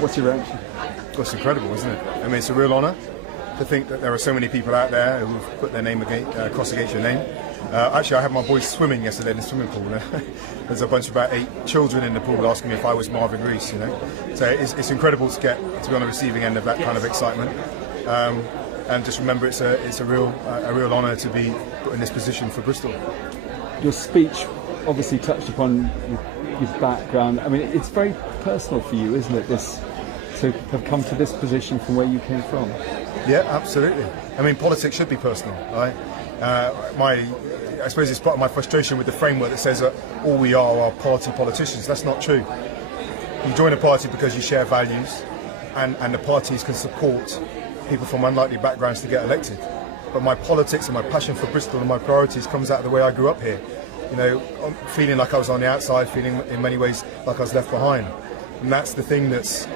What's your reaction? Well, it's incredible, isn't it? I mean, it's a real honour to think that there are so many people out there who've put their name across against your name. Actually, I had my boys swimming yesterday in the swimming pool. There's a bunch of about 8 children in the pool asking me if I was Marvin Rees, So it's incredible to be on the receiving end of that kind of excitement. And just remember, it's a real honour to be put in this position for Bristol. Your speech obviously touched upon your background. I mean, it's very personal for you, isn't it, to have come to this position from where you came from? Yeah, absolutely. I mean, politics should be personal, right? I suppose it's part of my frustration with the framework that says that all we are party politicians. That's not true. You join a party because you share values, and the parties can support people from unlikely backgrounds to get elected. But my politics and my passion for Bristol and my priorities comes out of the way I grew up here. Feeling like I was on the outside, feeling in many ways like I was left behind. And that's the thing that's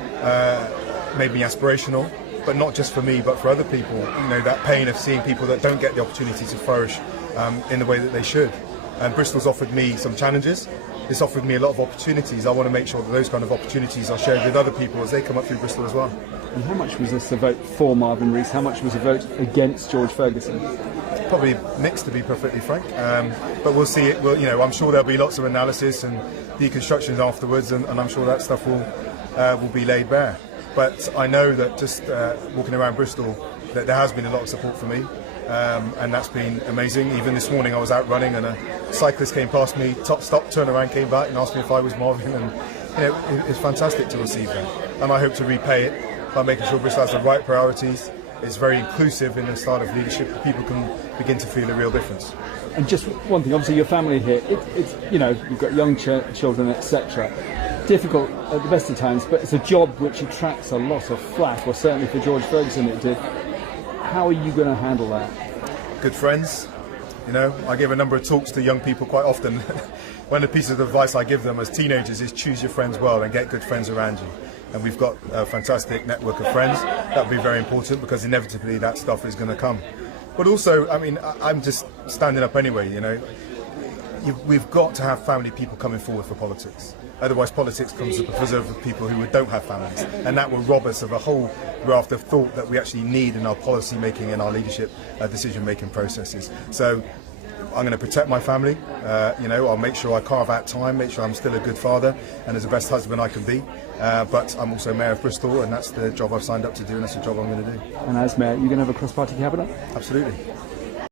made me aspirational, but not just for me, but for other people. That pain of seeing people that don't get the opportunity to flourish in the way that they should. And Bristol's offered me some challenges. It's offered me a lot of opportunities. I want to make sure that those kind of opportunities are shared with other people as they come up through Bristol as well. And how much was this a vote for Marvin Rees? How much was a vote against George Ferguson? Probably mixed, to be perfectly frank. But we'll see it. I'm sure there'll be lots of analysis and deconstructions afterwards, and I'm sure that stuff will be laid bare. But I know that just walking around Bristol, that there has been a lot of support for me, and that's been amazing. Even this morning I was out running and a cyclist came past me, stopped, turned around, came back and asked me if I was Marvin, and it's fantastic to receive that. And I hope to repay it by making sure Bristol has the right priorities. It's very inclusive in the style of leadership. People can begin to feel a real difference. And just one thing, obviously your family here, it's you've got young children, etc. Difficult at the best of times, but it's a job which attracts a lot of flack, or certainly for George Ferguson it did. How are you going to handle that? Good friends. I give a number of talks to young people quite often. One of the pieces of advice I give them as teenagers is choose your friends well and get good friends around you. And we've got a fantastic network of friends. That will be very important because inevitably that stuff is going to come. But also, I mean, I'm just standing up anyway, We've got to have family people coming forward for politics. Otherwise, politics comes to preserve people who don't have families, and that will rob us of a whole raft of thought that we actually need in our policy making and our leadership decision making processes. So I'm going to protect my family. I'll make sure I carve out time, make sure I'm still a good father and as the best husband I can be. But I'm also Mayor of Bristol, and that's the job I've signed up to do, and that's the job I'm going to do. And as Mayor, you're going to have a cross-party cabinet? Absolutely.